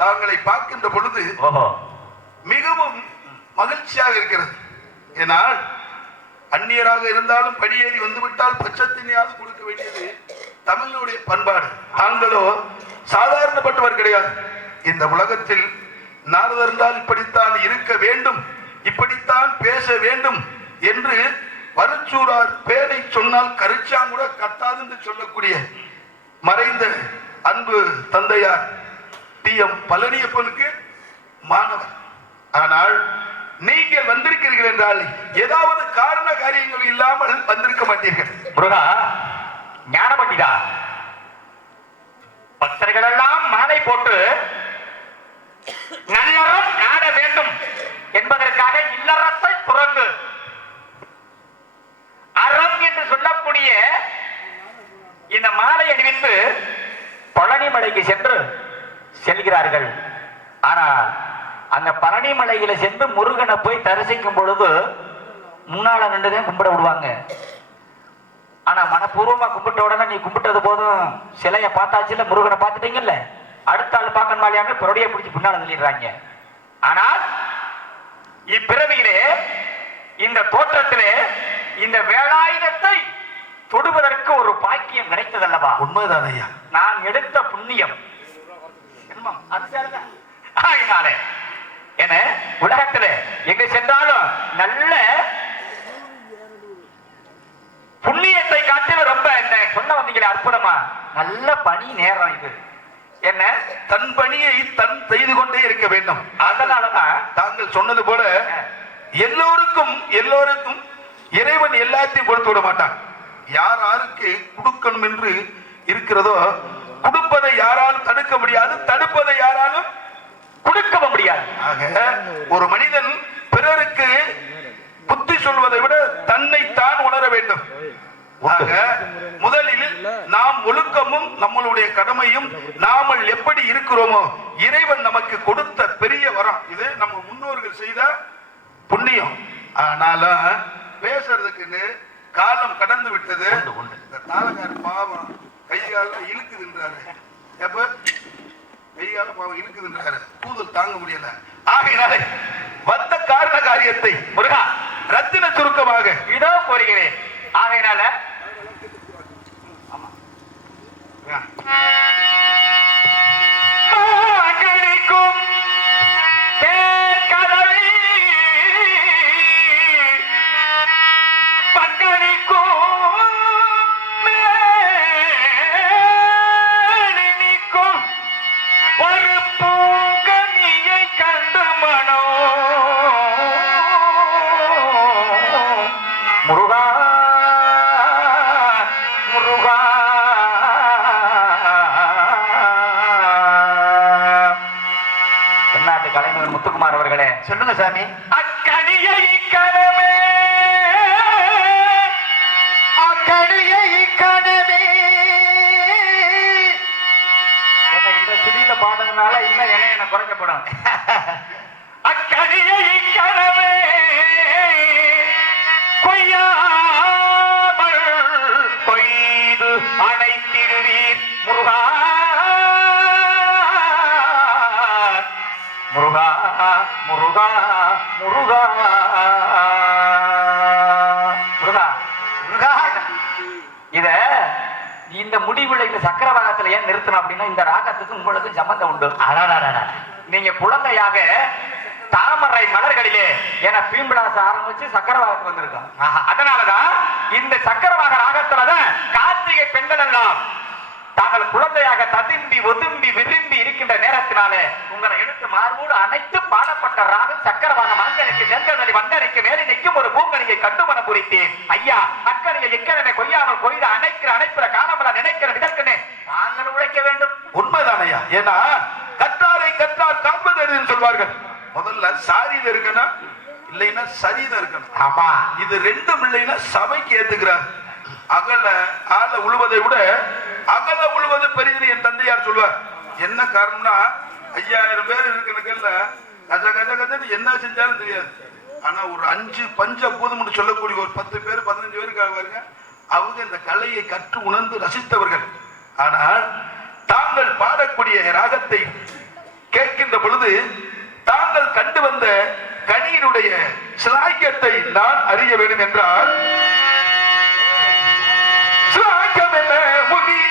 தாங்களை பார்க்கின்ற பொழுது மிகவும் மகிழ்ச்சியாக இருக்கிறது. ஏனால் அந்நியராக இருந்தாலும் படியேறி வந்துவிட்டால் பட்சத்தினையாவது கொடுக்க வேண்டியது தமிழுடைய பண்பாடு. தாங்களோ சாதாரணப்பட்டவர் கிடையாது. இந்த உலகத்தில் நாரதர் என்றால் இப்படித்தான் இருக்க வேண்டும், இப்படித்தான் பேச வேண்டும் என்று வருச்சூரார் பேரை சொன்னால் கரிச்சாங்கூட கத்தாது என்று சொல்லக்கூடிய மறைந்த அன்பு தந்தையார் டி.எம். பழனியப்பனுக்கு மாணவர். ஆனால் நீங்கள் வந்திருக்கிறீர்கள் என்றால் ஏதாவது காரண காரியங்கள் இல்லாமல் வந்திருக்க மாட்டீர்கள். முருகா, ஞான பண்டிதா, பக்தர்கள் எல்லாம் மாலை போட்டு நல்லறம் நாட வேண்டும் என்பதற்காக இல்லறத்தை துறந்து அறம் என்று சொல்லக்கூடிய இந்த மாலை அணிவித்து பழனிமலைக்கு செல்கிறார்கள். ஆனால் அந்த பழனிமலையில சென்று முருகனை போய் தரிசிக்கும் பொழுது முன்னால நின்றுதான் கும்பிட விடுவாங்க. ஆனா மனப்பூர்வமா கும்பிட்ட உடனே நீ கும்பிட்டது போதும், சிலைய பார்த்தாச்சுல, முருகனை பார்த்துட்டீங்கல்ல, அடுத்த ஆள் பார்க்கணும் மாலையாம பொருடைய பிடிச்சி பின்னால சொல்லிடுறாங்க. ஆனால் இப்பிறவியிலே இந்த தோற்றத்திலே இந்த வேலாயுதத்தை தொடுவதற்கு ஒரு பாக்கியம் கிடைத்ததல்லவா? உண்மைதான் ஐயா. நான் எடுத்த புண்ணியம் அதனாலே என உலகத்திலே எங்க சென்றாலும் நல்ல புண்ணியத்தை காட்டிலும் ரொம்ப என்ன சொன்ன வந்தீங்களே அற்புதமா நல்ல பணி நேரம் இது. என்ன தன் பணியை தன் செய்து கொண்டே இருக்க வேண்டும். அதனாலதான் தாங்கள் சொன்னது போல எல்லோருக்கும் இறைவன் எல்லாத்தையும் கொடுத்து விட மாட்டான். யார் யாருக்கு கொடுக்கணும் என்று இருக்கிறதோ கொடுப்பதை யாராலும் தடுக்க முடியாது, தடுப்பதை யாராலும் கொடுக்கவும் முடியாது. ஆக ஒரு மனிதன் பிறருக்கு புத்தி சொல்வதை விட தன்னை தான் உணர வேண்டும். ஆக முதலில் நாம் ஒழுக்கமும் நம்மளுடைய கடமையும் நாமல் எப்படி இருக்கிறோமோ இறைவன் நமக்கு கொடுத்த பெரிய வரம். இது நம்ம முன்னோர்கள் செய்த புண்ணியம். ஆனாலும் பேசுறதுக்குன்னு காலம் கடந்து விட்டது. தாளக்கார பாவம் கைகால இழுக்குதுன்றாரு. எப்ப கைகால பாவம் இழுக்குதுன்றாரு, கூதல் தாங்க முடியல. ஆகையினாலே வந்த காரண காரியத்தை முருகா ரத்தின சுருக்கமாக இதோ கோருகிறேன். ஆகையினால முத்துக்குமார் அவர்களே சொல்லுங்க சாமி. அக்கடியை கனவே அக்கடியை கனவே என்ன இந்த சுதியில பாடுறதுனால இன்னும் என்ன குறைக்கப்படும். அக்கடியை கனவே கொய்யாமல் கொய்து அணைத்திடுவீர் முருகா முருகா முருகா முருகா முருகா முருகா. இத இந்த முடிவுல சக்கரவாகத்துல ஏன் நிறுத்தணும் அப்படின்னா இந்த ராகத்துக்கு உங்களுக்கு சம்பந்தம் உண்டு. நீங்க குழந்தையாக தாமரை மலர்களிலே என பீம்பிளாச ஆரம்பிச்சு சக்கரவாகத்துக்கு வந்திருக்கோம். அதனாலதான் இந்த சக்கரவாக ராகத்துலதான் கார்த்திகை பெண்கள் எல்லாம் தாங்கள் குழந்தையாக ததும்பி ஒதும்பி விரும்பி இருக்கின்ற நேரத்தினாலே உங்களை எடுத்து மார்போடு அனைத்து பாடப்பட்ட ராகம் சக்கரவாக மங்கனுக்கு நெல்கனி வந்தனைக்கு மேலே நிற்கும் ஒரு பூங்கனியை கட்டுமன குறித்தேன். ஐயா அக்கறையை இக்கரனை கொய்யாமல் கொய்த அணைப்புற காலமல நினைக்கிற விதற்கனே நாங்கள் உழைக்க வேண்டும். உண்மைதான் ஐயா. ஏன்னா கற்றாரை கற்றார் காண்பது சொல்வார்கள். முதல்ல சாரியில இருக்கணும், இல்லைன்னா சரியில இருக்கணும். ஆமா, இது ரெண்டும் இல்லைன்னா சபைக்கு ஏத்துக்கிறார். அகல ஆள உழுவதை விட அகல உழுவது பெரியது என் தந்தையார் சொல்வார். என்ன காரணம்னா 5000 பேர் இருக்கிறதுல கஜ கஜ கஜன்னு என்ன செஞ்சாலும் தெரியாது. ஆனா ஒரு 5 பஞ்ச பூதம் சொல்லக்கூடிய ஒரு 10 பேர் 15 பேருக்காக பாருங்க, அவங்க இந்த கலையை கற்று உணர்ந்து ரசித்தவர்கள். ஆனால் தாங்கள் பாடக்கூடிய ராகத்தை கேட்கின்ற பொழுது தாங்கள் கண்டு வந்த கனியினுடைய சிலாக்கியத்தை நான் அறிய வேண்டும் என்றால் சிலாக்கியம் என்ன முனியே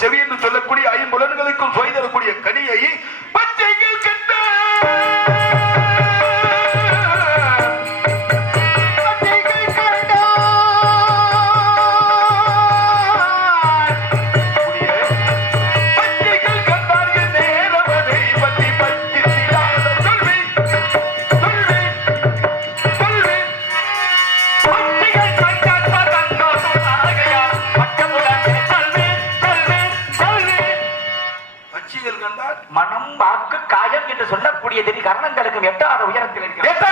செவி என்று சொல்லக்கூடிய ஐம்புலன்களுக்கும் சுவை தரக்கூடிய கனியை பச்சைகள் கண்ட மனம் வாக்கு காயம் என்று சொல்லக்கூடிய திரு கரணங்களுக்கும் எட்டாத உயரத்தில் இருக்கிறது.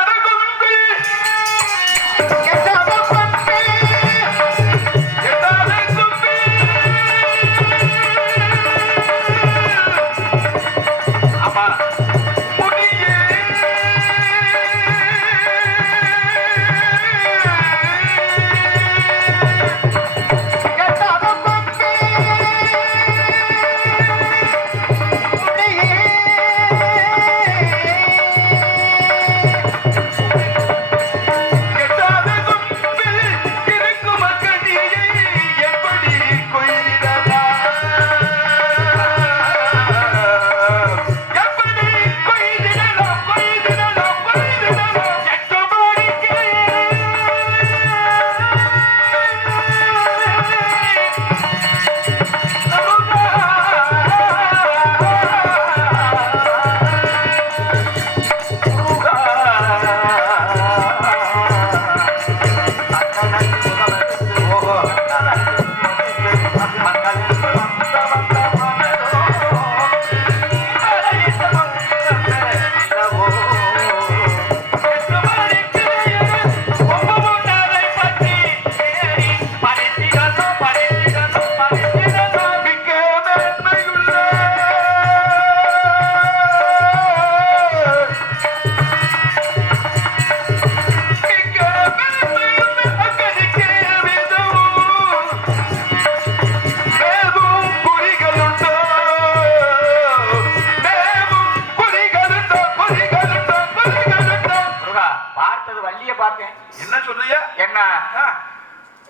என்ன சொல்றியா? என்ன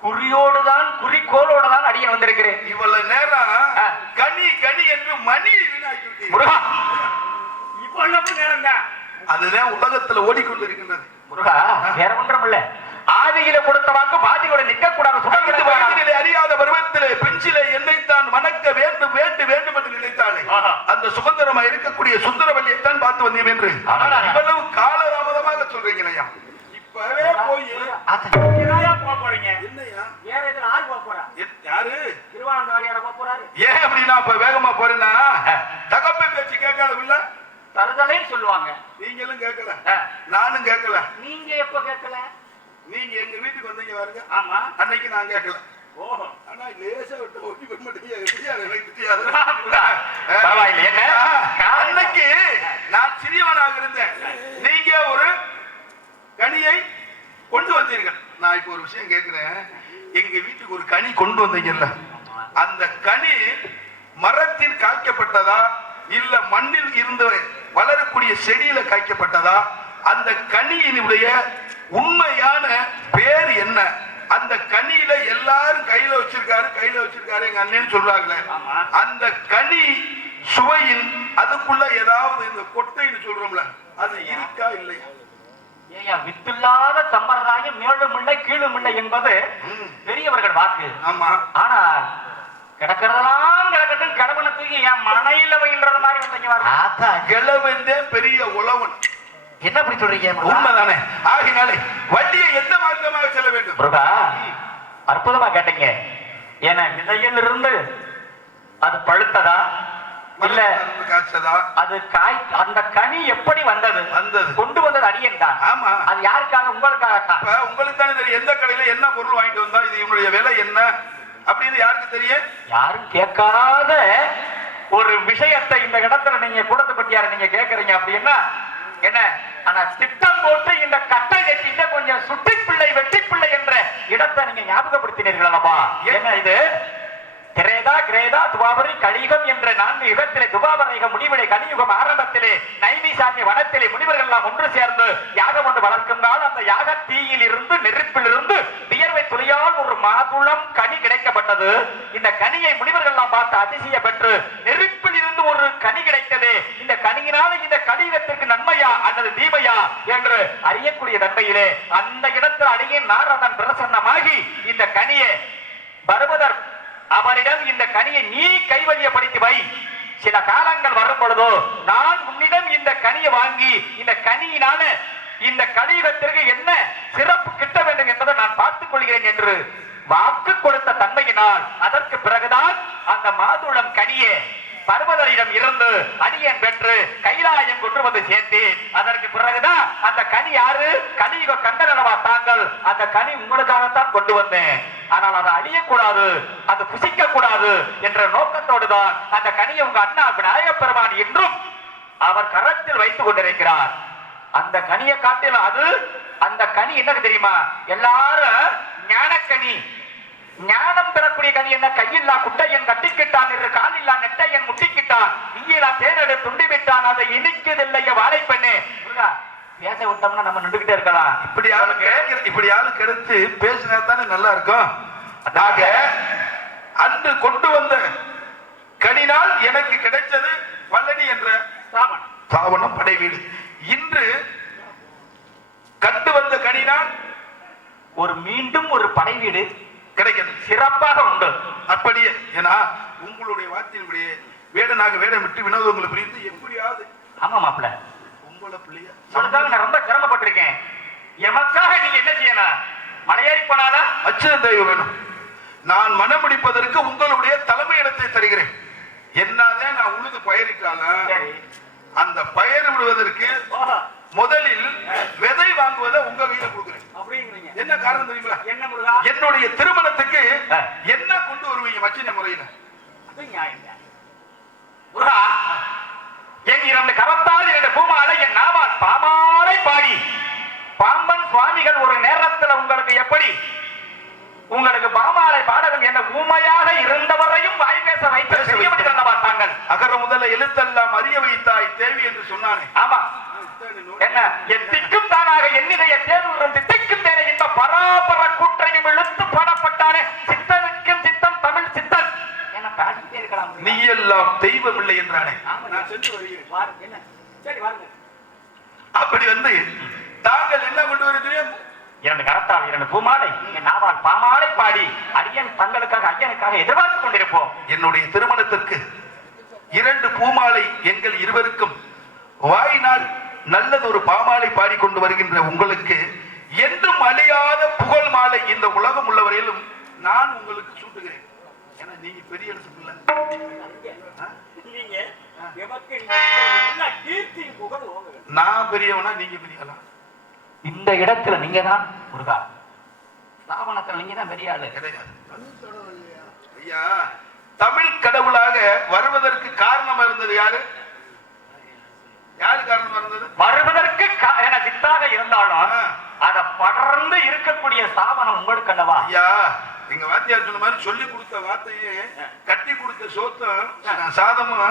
குறியோடுதான் குறிக்கோளோடுதான் அடியன் வந்திருக்கிறேன். இவ்வளவு நேரம் கனி கனி என்று மணி முருகா, இவ்வளவு நேரம் தான் அதுதான் உலகத்துல ஓடிக்கொண்டிருக்கின்றது. முருகா, வேற ஒன்றும் இல்ல. ஆதியில கொடுத்த வாக்கு பாதியோட நிக்க கூடாது. அறியாத பருவத்திலே பெஞ்சிலே என்னைத்தான் மணக்க வேண்டும் வேண்டும் வேண்டும் என்று நினைத்தாலே அந்த சுதந்திரமா இருக்கக்கூடிய சுந்தரவல்லியைத்தான் பார்த்து வந்தேன் என்று இவ்வளவு காலதாமதமாக சொல்றீங்களையா? இப்பவே போய் போறீங்க. என்னையா வேற எதுல ஆறு போக போறா? யாரு? திருவானந்தவாடியார போக போறாரு. ஏன் அப்படின்னா இப்ப வேகமா போறேன்னா தகப்பை பேச்சு கேட்காத இல்ல தருதலைன்னு சொல்லுவாங்க. நீங்களும் கேட்கல, நானும் கேட்கல. நீங்க எப்ப கேட்கல? நீங்க எங்க வீட்டுக்கு வந்தீங்க பாருங்க. ஆமா, அன்னைக்கு நான் கேட்கல. ஓஹோ, ஆனா லேசா விட்டு ஓடி பண்ண மாட்டீங்க. எப்படியா எனக்கு தெரியாது. பரவாயில்லை. என்ன அன்னைக்கு நான் சிறியவனாக இருந்தேன். நீங்க ஒரு கனியை கொண்டு வந்தீர்கள். நான் இப்ப ஒரு விஷயம் கேட்கிறேன். எங்க வீட்டுக்கு ஒரு கனி கொண்டு வந்தீங்கல்ல, அந்த கனி மரத்தில் காய்க்கப்பட்டதா இல்ல மண்ணில் இருந்து வளரக்கூடிய செடியில காய்க்கப்பட்டதா? அந்த கனியினுடைய உண்மையான பேர் என்ன அந்த கனியில எல்லாரும் கையில வச்சிருக்காரு எங்க அண்ணன் சொல்றாங்களே, அந்த கனி சுவையின் அதுக்குள்ள ஏதாவது இந்த கொட்டைன்னு சொல்றோம்ல, அது இருக்கா இல்லையா? ஏயா வித்தில்லாத சம்பிரதாயம் மேலும் இல்லை கீழும் இல்லை என்பது பெரியவர்கள் வாக்கு. ஆமா. ஆனா கிடக்கிறதெல்லாம் கிடக்கட்டும், கடவுளை தூக்கி என் மனையில வைன்றது மாதிரி வந்தீங்க. கிழவந்தே பெரிய உழவன். என்ன அப்படி சொல்றீங்க? உண்மைதானே? ஆகினாலே வண்டியை எந்த மாற்றமாக செல்ல வேண்டும்? முருகா, அற்புதமா கேட்டீங்க. ஏன்னா விதையில் இருந்து அது பழுத்ததா இல்ல காய்ச்சதா, அது காய், அந்த கனி எப்படி வந்தது? கொண்டு வந்தது அடியன் தான். ஆமா. அது யாருக்காக? உங்களுக்காகத்தான். உங்களுக்கு தானே தெரியும் எந்த கடையில என்ன பொருள் வாங்கிட்டு வந்தா இது இவனுடைய விலை என்ன அப்படின்னு யாருக்கு தெரியும்? யாரும் கேட்காத ஒரு விஷயத்தை இந்த இடத்துல நீங்க கூடத்தை பற்றியார நீங்க கேட்கறீங்க அப்படின்னா என்ன? ஆனா திட்டம் போட்டு இந்த கட்டை கட்டிட்ட கொஞ்சம் சுட்டி பிள்ளை வெட்டி பிள்ளை என்ற இடத்தை நீங்க ஞாபகப்படுத்தினீர்கள் அல்லவா? என்ன இது? திரேதா கிரேதா துவாபரி கலியுகம் என்ற 4 யுகத்திலே துவாபர முடிவிலே கலியுகம் ஆரம்பத்திலே நைமிசாக்கிய வனத்திலே முனிவர்கள் எல்லாம் ஒன்று சேர்ந்து யாகம் ஒன்று வளர்க்கின்றால் அந்த யாக தீயில் இருந்து நெருப்பில் இருந்து வியர்வை துளியால் ஒரு மாதுளம் கனி கிடைக்கப்பட்டது. இந்த கனியை முனிவர்கள் எல்லாம் பார்த்து அதிசய பெற்று நெருப்பில் இருந்து ஒரு கனி கிடைத்தது. இந்த கனியினால இந்த கலியுகத்திற்கு நன்மையா அல்லது தீமையா என்று அறியக்கூடிய தன்மையிலே அந்த இடத்தில் அடியே நாரதன் பிரசன்னமாகி இந்த கனியை பருவதர் அவரிடம் இந்த கனியை நீ கைவழியப்படுத்தி வை, சில காலங்கள் வரும் பொழுதோ நான் உன்னிடம் இந்த கனியை வாங்கி இந்த கனியினால இந்த கலியுகத்திற்கு என்ன சிறப்பு கிட்ட வேண்டும் என்பதை நான் பார்த்துக் கொள்கிறேன் என்று வாக்கு கொடுத்த தன்மையினால் அதற்கு பிறகுதான் அந்த மாதுளம் கனியை பர்வதரிடம் இருந்து அடியன் பெற்று கைலாயம் கொண்டு வந்து சேர்த்தேன். அதற்கு பிறகுதான் அந்த கனி யாரு? கலியுக கண்டனவா தாங்கள். அந்த கனி உங்களுக்காகத்தான் கொண்டு வந்தேன். ஆனால் அதை அழியக்கூடாது, அது புசிக்க கூடாது என்ற நோக்கத்தோடு தான் அந்த கனியை உங்க அண்ணா விநாயக பெருமான் என்றும் அவர் கரத்தில் வைத்துக் கொண்டிருக்கிறார். அந்த கனியை காட்டிலும் அது அந்த கனி என்ன தெரியுமா? எல்லாரும் ஞானக்கனி, ஞானம் பெறக்கூடிய கனி என்ன? கையில்லா குட்டையன் கட்டிக்கிட்டான் என்று காலில்லா நெட்டையன் முட்டிக்கிட்டான், நீயிலா தேனடு துண்டி விட்டான், அதை இனிக்குதில்லைய வாழைப்பெண்ணே. பேச விட்டோம்னா நம்ம நின்றுகிட்டே இருக்கலாம். இப்படி ஆளு கிடைச்சு பேசினா தானே நல்லா இருக்கும். அன்று கொண்டு வந்த கனினால் எனக்கு கிடைச்சது பழனி என்ற சாவணம் படை வீடு. இன்று கண்டு வந்த கனினால் மீண்டும் ஒரு படை வீடு கிடைக்கிறது, சிறப்பாக உண்டு. அப்படியே ஏன்னா உங்களுடைய வார்த்தையின்படியே வேடனாக வேடம் விட்டு வினோதங்களை புரிந்து எப்படியாவது. ஆமா மாப்பிள்ள, உங்களை பிள்ளைய நான் ரொம்ப சிரமப்பட்டிருக்கேன். எமக்காக நீங்க என்ன செய்யணும்? மலையேறி போனாலா அச்சம் தெய்வம் வேணும். நான் மனம் முடிப்பதற்கு உங்களுடைய தலைமையிடத்தை தருகிறேன். என்னதான் நான் உழுது பயிரிட்டாலும் அந்த பயிர் விடுவதற்கு முதலில் விதை வாங்குவதை உங்க கையில கொடுக்கிறேன். என்ன காரணம் தெரியுமா? என்னுடைய திருமணத்துக்கு என்ன கொண்டு வருவீங்க மச்சின முறையில? என் 2 கரத்தால் 2 பூமாலை என் நாவால் பாமாலை பாடி பாம்பன் சுவாமிகள் ஒரு நேரத்தில் உங்களுக்கு எப்படி உங்களுக்கு பாமாலை பாடகம் என்ற ஊமையாக இருந்தவரையும் வாய் பேச வைத்து பார்த்தாங்கள். அகர முதல்ல எழுத்தெல்லாம் அறிய வைத்தாய் தேவி என்று சொன்னானே. ஆமா, என்ன எத்திக்கும் தானாக என்னிடைய தேர்வுடன் தித்திக்கும் தேனை இந்த பராபர கூற்றையும் இழுத்து பாடப்பட்டானே. சித்தனுக்கும் சித்தம் தமிழ் சித்தன் என பாடிட்டே இருக்கலாம். நீ எல்லாம் தெய்வம் இல்லை என்றானே. நான் சென்று வருகிறேன். சரி வாருங்க. அப்படி வந்து தாங்கள் என்ன கொண்டு வருகிறீர்கள்? 2 கரத்தால் 2 பூமாலை என் நாவால் பாமாலை பாடி அடியன் தங்களுக்காக ஐயனுக்காக எதிர்பார்த்துக் கொண்டிருப்போம். என்னுடைய திருமணத்திற்கு 2 பூமாலை எங்கள் இருவருக்கும் வாயினால் நல்லது ஒரு பாமாலை பாடிக்கொண்டு வருகின்ற உங்களுக்கு என்றும் அழியாத புகழ் மாலை இந்த உலகம் உள்ளவரையிலும் நான் உங்களுக்கு சூட்டுகிறேன். ஏன்னா நீங்க பெரிய எழுத்துக்குள்ள நான் பெரியவனா நீங்க பெரியவனா? இந்த இடத்துல நீங்க தான் முருகா, ஸ்தாபனத்தில் நீங்க தான் பெரிய ஆளு. ஐயா, தமிழ் கடவுளாக வருவதற்கு காரணமா இருந்தது யாரு? யாரு காரணமா இருந்தது வருவதற்கு? சித்தாக இருந்தாலும் அத படர்ந்து இருக்கக்கூடிய ஸ்தாபனம் உங்களுக்கு அல்லவா? ஐயா, எங்க வாத்தியார் சொன்ன மாதிரி சொல்லி கொடுத்த வார்த்தையே கட்டி கொடுத்த சோத்தம் சாதமும்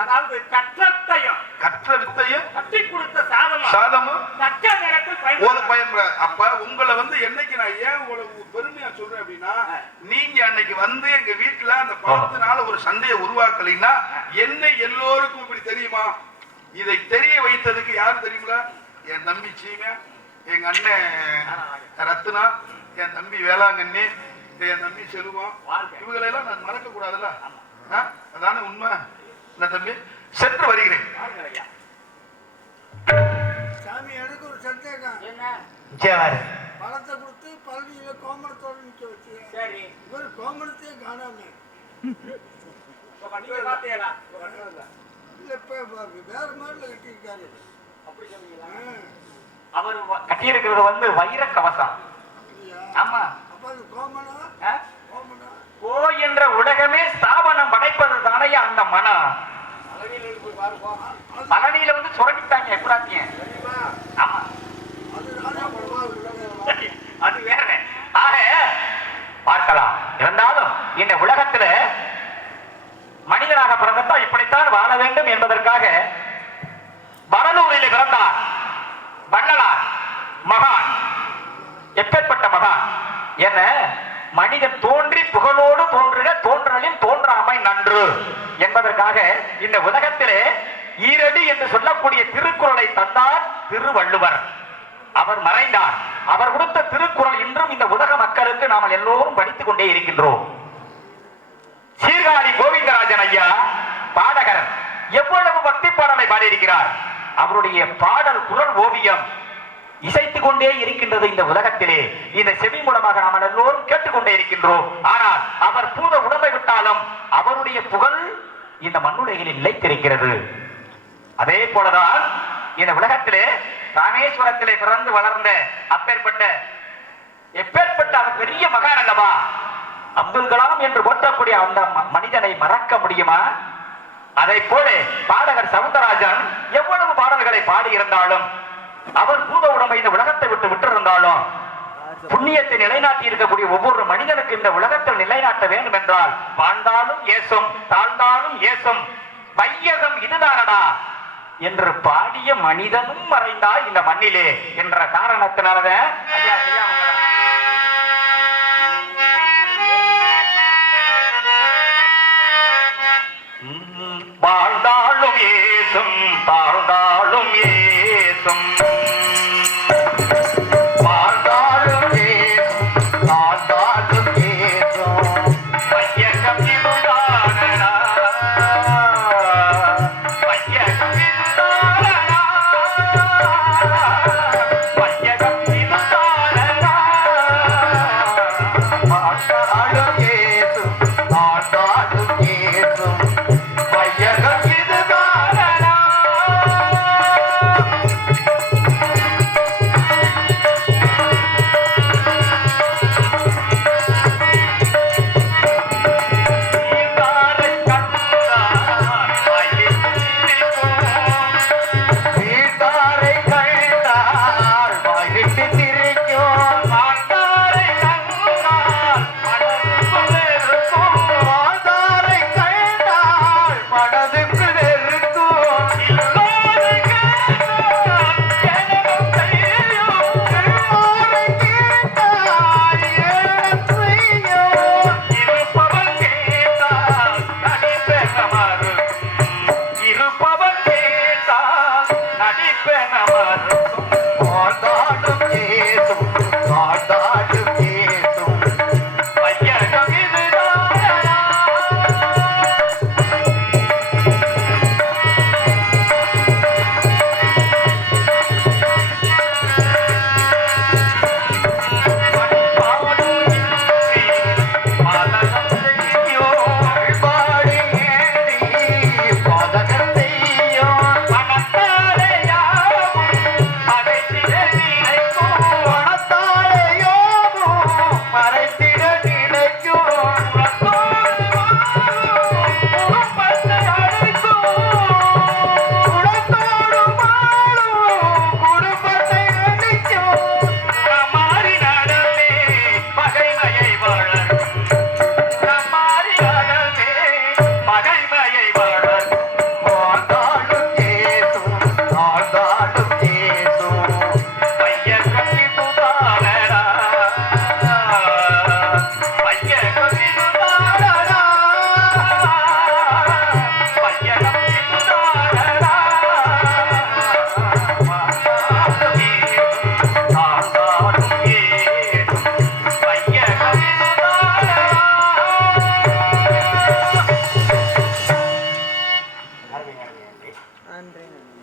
அதாவது கற்றத்தையும் கற்ற வித்தையும் கட்டி கொடுத்த சாதமும் சாதமும் தக்க நேரத்தில் பயன்படாது. அப்ப உங்களை வந்து என்னைக்கு நான் ஏன் உங்களுக்கு பெருமையா சொல்றேன் அப்படின்னா, நீங்க அன்னைக்கு வந்து எங்க வீட்டுல அந்த 10 நாள் ஒரு சண்டையை உருவாக்கலைன்னா என்ன எல்லோருக்கும் இப்படி தெரியுமா? இதை தெரிய வைத்ததுக்கு யாரு தெரியுங்களா? என் தம்பி சீமை, எங்க அண்ணன் ரத்னா, என் தம்பி வேளாங்கண்ணி, என் தம்பி செல்வம், இவங்களெல்லாம் நான் மறக்க கூடாதுல்ல. அதான உண்மை. என்ன தம்பி, சென்று வருகிறேன். சாமி, எனக்கு ஒரு சந்தேகம். என்ன பழத்தை கொடுத்து பழனியில கோமணத்தோடு நிக்க வச்சு, சரி இவர் கோமணத்தையே காணாம பாத்தீங்களா? இல்ல, இப்ப வேற மாதிரில கட்டியிருக்காரு. அப்படி சொல்லுவீங்களா? அவர் கட்டியிருக்கிறது வந்து வைர கவசம். ஆமா. அப்ப அது கோமணம் ஆ? கோமணம் ஓ என்ற உலகமே ஸ்தாபனம் படைப்பது தானே அந்த மனம். பழனியில வந்து சுரண்டிட்டாங்க எப்படாத்திய. ஆமா, அது ராஜா அது வேற. ஆக பார்க்கலாம். இருந்தாலும் இந்த உலகத்துல மனிதனாக பிறந்தா இப்படித்தான் வாழ வேண்டும் என்பதற்காக வடலூரில் பிறந்தார் வள்ளலார் மகான். எப்பேற்பட்ட மகான் என்ன? மனிதன் தோன்றி புகழோடு தோன்றுக, தோன்றலின் தோன்றாமை நன்று என்பதற்காக இந்த உலகத்திலே ஈரடி என்று சொல்லக்கூடிய திருக்குறளை தந்தார் திருவள்ளுவர். அவர் மறைந்தார். அவர் கொடுத்த திருக்குறள் இன்றும் இந்த உலக மக்களுக்கு நாம் எல்லோரும் படித்துக் கொண்டே இருக்கின்றோம். சீர்காழி கோவிந்தராஜன் ஐயா பாடகர் எவ்வளவு பக்தி பாடலை பாடியிருக்கிறார். அவருடைய பாடல் குரல் ஓவியம் இசைத்துக் கொண்டே இருக்கின்றது இந்த உலகத்திலே. இந்த செவி மூலமாக நாம் எல்லோரும் கேட்டுக்கொண்டே இருக்கின்றோம். ஆனால் அவர் பூத உடம்பை விட்டாலும் அவருடைய புகழ் இந்த மண்ணுலகில் நிலைத்திருக்கிறது. அதே போலதான் இந்த உலகத்திலே ராமேஸ்வரத்திலே பிறந்து வளர்ந்த எப்பேற்பட்ட அவர் பெரிய மகான் அல்லவா? அப்துல் கலாம் என்று போற்றக்கூடிய அந்த மனிதனை மறக்க முடியுமா? அதை போல பாடகர் சவுந்தரராஜன் எவ்வளவு பாடல்களை பாடியிருந்தாலும், அவர் பூத உடம்பை இந்த உலகத்தை விட்டு விட்டிருந்தாலும், புண்ணியத்தை நிலைநாட்டி இருக்கக்கூடிய ஒவ்வொரு மனிதனுக்கு இந்த உலகத்தில் நிலைநாட்ட வேண்டும் என்றால் வாழ்ந்தாலும் ஏசும் தாழ்ந்தாலும் ஏசும் வையகம் இதுதானடா என்று பாடிய மனிதனும் மறைந்தா இந்த மண்ணிலே என்ற காரணத்தினாலதான் ஐயா வாழ்ந்தாலும் ஏசும் தாழ்ந்தாலும் ஏசும் பண்றேன்